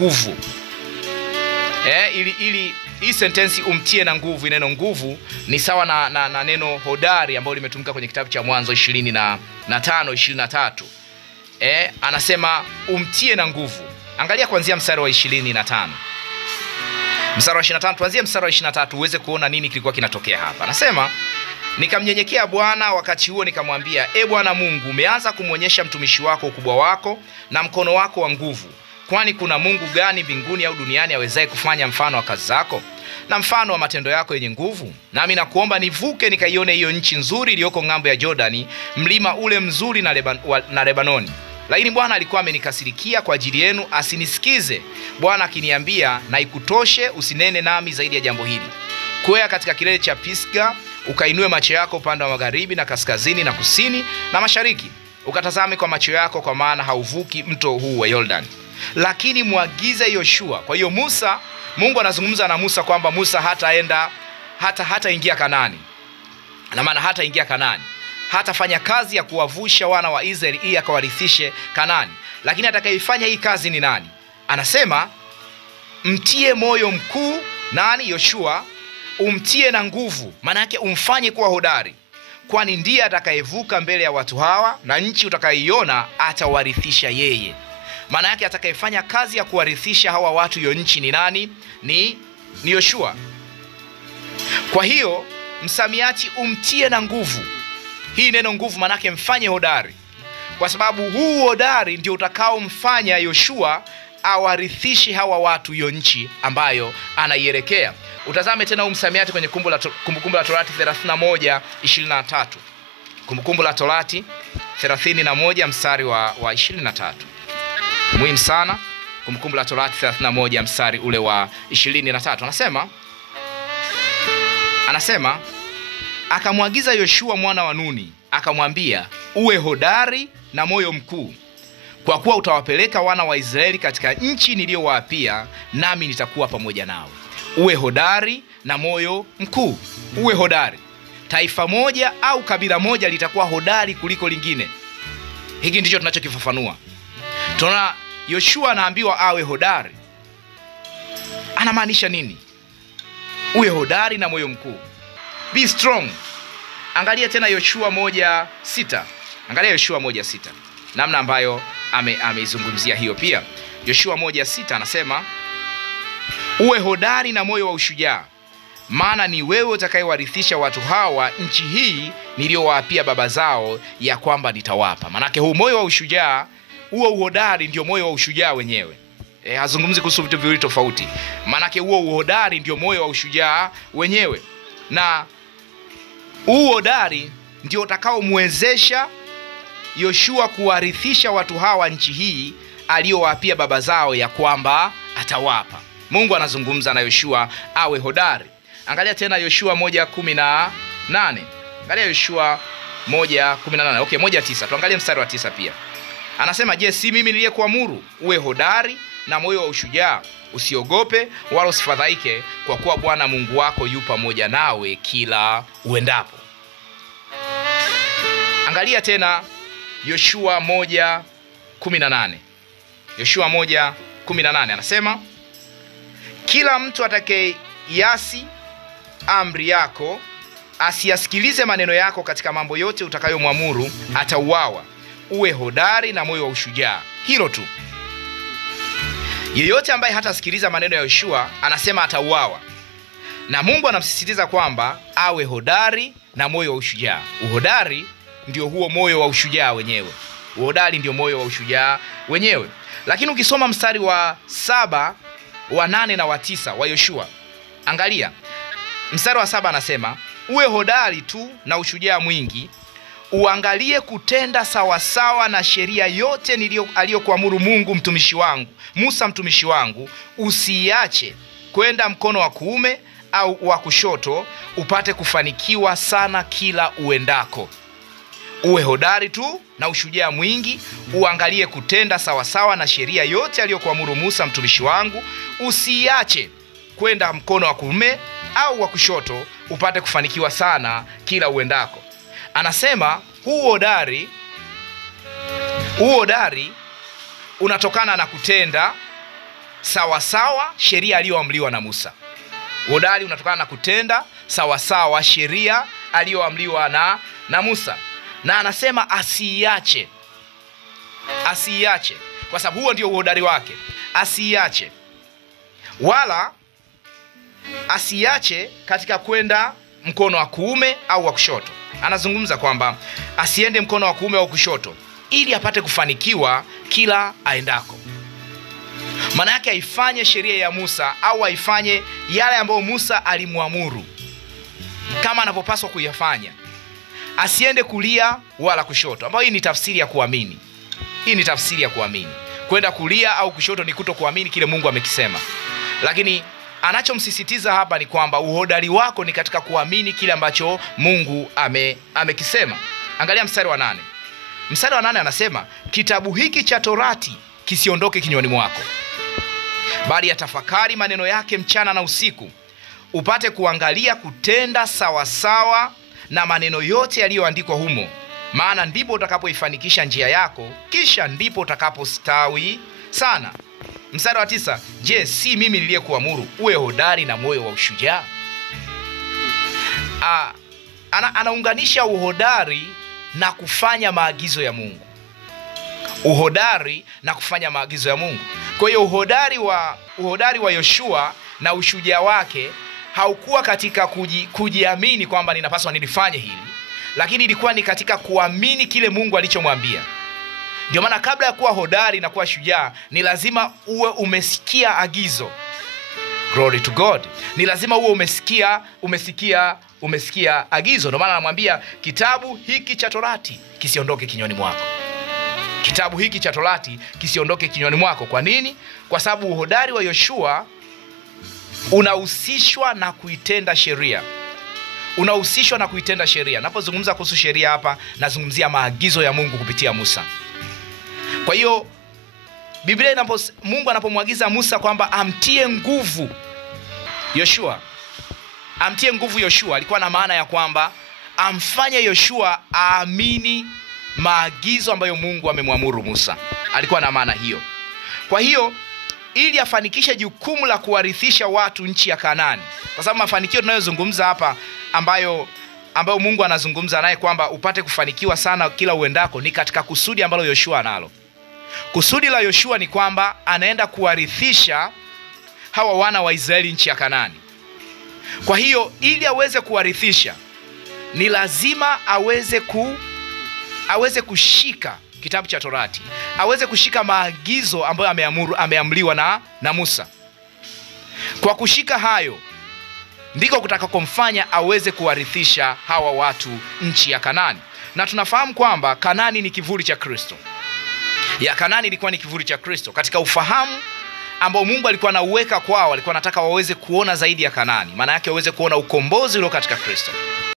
nguvu. Ili hii sentensi umtie na nguvu, neno nguvu ni sawa na neno hodari ambalo limetumika kwenye kitabu cha Mwanzo 25:23. Anasema umtie na nguvu. Angalia kuanzia mstari wa 25. Mstari wa 25, tuanzie mstari wa 23 uweze kuona nini kilikuwa kinatokea hapa. Anasema, nikamnyenyekea Bwana wakati huo nikamwambia, Bwana Mungu, umeanza kumwonyesha mtumishi wako ukubwa wako na mkono wako wa nguvu. Kwani kuna Mungu gani mbinguni au duniani awezaye kufanya mfano wa kazi zako na mfano wa matendo yako yenye nguvu? Nami nakuomba nivuke nikaione hiyo nchi nzuri iliyoko ng'ambo ya Jordani, mlima ule mzuri na Lebanoni. Lakini Bwana alikuwa amenikasirikia kwa ajili yenu asinisikize. Bwana akiniambia, na ikutoshe, usinene nami zaidi ya jambo hili. Kwea katika kilele cha Pisga, ukainue macho yako upande wa magharibi na kaskazini na kusini na mashariki, ukatazame kwa macho yako, kwa maana hauvuki mto huu wa Yordani. Lakini muagize Yoshua. Kwa hiyo Mungu anazungumza na Musa kwamba Musa hataingia Kanaani. Na maana hataingia Kanaani, hatafanya kazi ya kuwavusha wana wa Israeli ili akawarithishe Kanaani. Lakini atakayefanya hii kazi ni nani? Anasema mtie moyo mkuu nani? Yoshua. Umtie na nguvu, maana yake umfanye kuwa hodari, kwani ndiye atakayevuka mbele ya watu hawa, na nchi utakayoiona atawarithisha yeye. Maana yake atakayefanya kazi ya kuwarithisha hawa watu hiyo nchi ni nani? Ni Yoshua. Kwa hiyo msamiati umtie na nguvu, hii neno nguvu maana yake mfanye hodari, kwa sababu huu hodari ndio utakaomfanya Yoshua awarithishe hawa watu hiyo nchi ambayo anaielekea. Utazame tena msamiati kwenye Kumbukumbu la Torati 31:23. Kumbukumbu la Torati 31 mstari wa 23. Muhimu sana. Kumbukumbu la Torati 31 mstari ule wa 23. Anasema akamwagiza Yoshua mwana wa Nuni, akamwambia, uwe hodari na moyo mkuu, kwa kuwa utawapeleka wana wa Israeli katika nchi niliyowaapia, nami nitakuwa pamoja nawe. Uwe hodari na moyo mkuu. Uwe hodari. Taifa moja au kabila moja litakuwa hodari kuliko lingine. Hiki ndicho tunachokifafanua. Tunaona Yoshua anaambiwa awe hodari. Anamaanisha nini? Uwe hodari na moyo mkuu. Be strong. Angalia tena Yoshua 1:6. Angalia Yoshua 1:6. Namna ambayo ameizungumzia hiyo pia. Yoshua 1:6 anasema, uwe hodari na moyo wa ushujaa, maana ni wewe utakayewarithisha watu hawa nchi hii niliyowaapia baba zao ya kwamba nitawapa. Manake huu moyo wa ushujaa, huo uhodari ndio moyo wa ushujaa wenyewe. Hazungumzi kuhusu vitu viwili tofauti. Manake huo uhodari ndio moyo wa ushujaa wenyewe. Na uhodari ndio utakaomwezesha Yoshua kuwarithisha watu hawa nchi hii aliyowaapia baba zao ya kwamba atawapa. Mungu anazungumza na Yoshua awe hodari. Angalia tena Yoshua 1:18. Angalia Yoshua 1:18. Okay, 1:9. Tuangalie mstari wa 9 pia. Anasema, je, si mimi niliyekuamuru uwe hodari na moyo wa ushujaa? Usiogope wala usifadhaike, kwa kuwa Bwana Mungu wako yu pamoja nawe kila uendapo. Angalia tena Yoshua 1:18. Yoshua 1:18 anasema, kila mtu atakayeiasi amri yako, asiyasikilize maneno yako katika mambo yote utakayomwamuru, atauawa. Uwe hodari na moyo wa ushujaa. Hilo tu. Yeyote ambaye hatasikiliza maneno ya Yoshua anasema atauawa. Na Mungu anamsisitiza kwamba awe hodari na moyo wa ushujaa. Uhodari ndio huo moyo wa ushujaa wenyewe. Uhodari ndio moyo wa ushujaa wenyewe. Lakini ukisoma mstari wa 7, wa 8 na wa 9 wa Yoshua, angalia mstari wa 7 anasema, uwe hodari tu na ushujaa mwingi, uangalie kutenda sawasawa na sheria yote aliyokuamuru Mungu mtumishi wangu Musa mtumishi wangu, usiache kwenda mkono wa kuume au wa kushoto, upate kufanikiwa sana kila uendako. Uwe hodari tu na ushujaa mwingi, uangalie kutenda sawasawa na sheria yote aliyokuamuru Musa mtumishi wangu, usiache kwenda mkono wa kuume au wa kushoto, upate kufanikiwa sana kila uendako. Anasema huu hodari unatokana na kutenda sawa sawa sheria aliyoamriwa na Musa. Uhodari unatokana na kutenda sawa sawa sheria aliyoamriwa na Musa. Na anasema asiiache, kwa sababu huo ndio uhodari wake. Asiiache, wala asiache katika kwenda mkono wa kuume au wa kushoto. Anazungumza kwamba asiende mkono wa kuume au kushoto ili apate kufanikiwa kila aendako. Maana yake aifanye sheria ya Musa au aifanye yale ambayo Musa alimwamuru kama anavyopaswa kuyafanya. Asiende kulia wala kushoto, ambayo hii ni tafsiri ya kuamini. Kwenda kulia au kushoto ni kutokuamini kile Mungu amekisema. Lakini anachomsisitiza hapa ni kwamba uhodari wako ni katika kuamini kile ambacho Mungu amekisema. Angalia mstari wa 8. Mstari wa 8 anasema, kitabu hiki cha Torati kisiondoke kinywani mwako, bali yatafakari maneno yake mchana na usiku, upate kuangalia kutenda sawa sawa na maneno yote yaliyoandikwa humo, maana ndipo utakapoifanikisha njia yako, kisha ndipo utakapostawi sana. Mstari wa 9, je, si mimi niliyekuamuru uwe hodari na moyo wa ushujaa? Anaunganisha uhodari na kufanya maagizo ya Mungu. Uhodari na kufanya maagizo ya Mungu. Kwa hiyo uhodari wa Yoshua na ushujaa wake haukuwa katika kujiamini kwamba ninapaswa nilifanye hili, lakini ilikuwa ni katika kuamini kile Mungu alichomwambia. Ndio maana kabla ya kuwa hodari na kuwa shujaa, ni lazima uwe umesikia agizo. Glory to God. Ni lazima uwe umesikia agizo. Ndio maana anamwambia kitabu hiki cha Torati kisiondoke kinywani mwako. Kitabu hiki cha Torati kisiondoke kinywani mwako. Kwa nini? Kwa sababu uhodari wa Yoshua unahusishwa na kuitenda sheria. Napozungumza kuhusu sheria hapa, nazungumzia maagizo ya Mungu kupitia Musa. Kwa hiyo Biblia Mungu anapomwagiza Musa kwamba amtie nguvu Yoshua, alikuwa na maana ya kwamba amfanye Yoshua aamini maagizo ambayo Mungu amemwamuru Musa. Alikuwa na maana hiyo. Kwa hiyo ili afanikishe jukumu la kuwarithisha watu nchi ya Kanaani, kwa sababu mafanikio tunayozungumza hapa ambayo Mungu anazungumza naye kwamba upate kufanikiwa sana kila uendako, ni katika kusudi ambalo Yoshua analo. Kusudi la Yoshua ni kwamba anaenda kuwarithisha hawa wana wa Israeli nchi ya Kanaani. Kwa hiyo ili aweze kuwarithisha, ni lazima aweze kushika kitabu cha Torati, aweze kushika maagizo ambayo ameamriwa na Musa. Kwa kushika hayo ndiko kutakakomfanya aweze kuwarithisha hawa watu nchi ya Kanaani. Na tunafahamu kwamba Kanaani ni kivuli cha Kristo. Kanaani ilikuwa ni kivuli cha Kristo. Katika ufahamu ambao Mungu alikuwa anauweka kwao, alikuwa anataka waweze kuona zaidi ya Kanaani. Maana yake waweze kuona ukombozi ulio katika Kristo.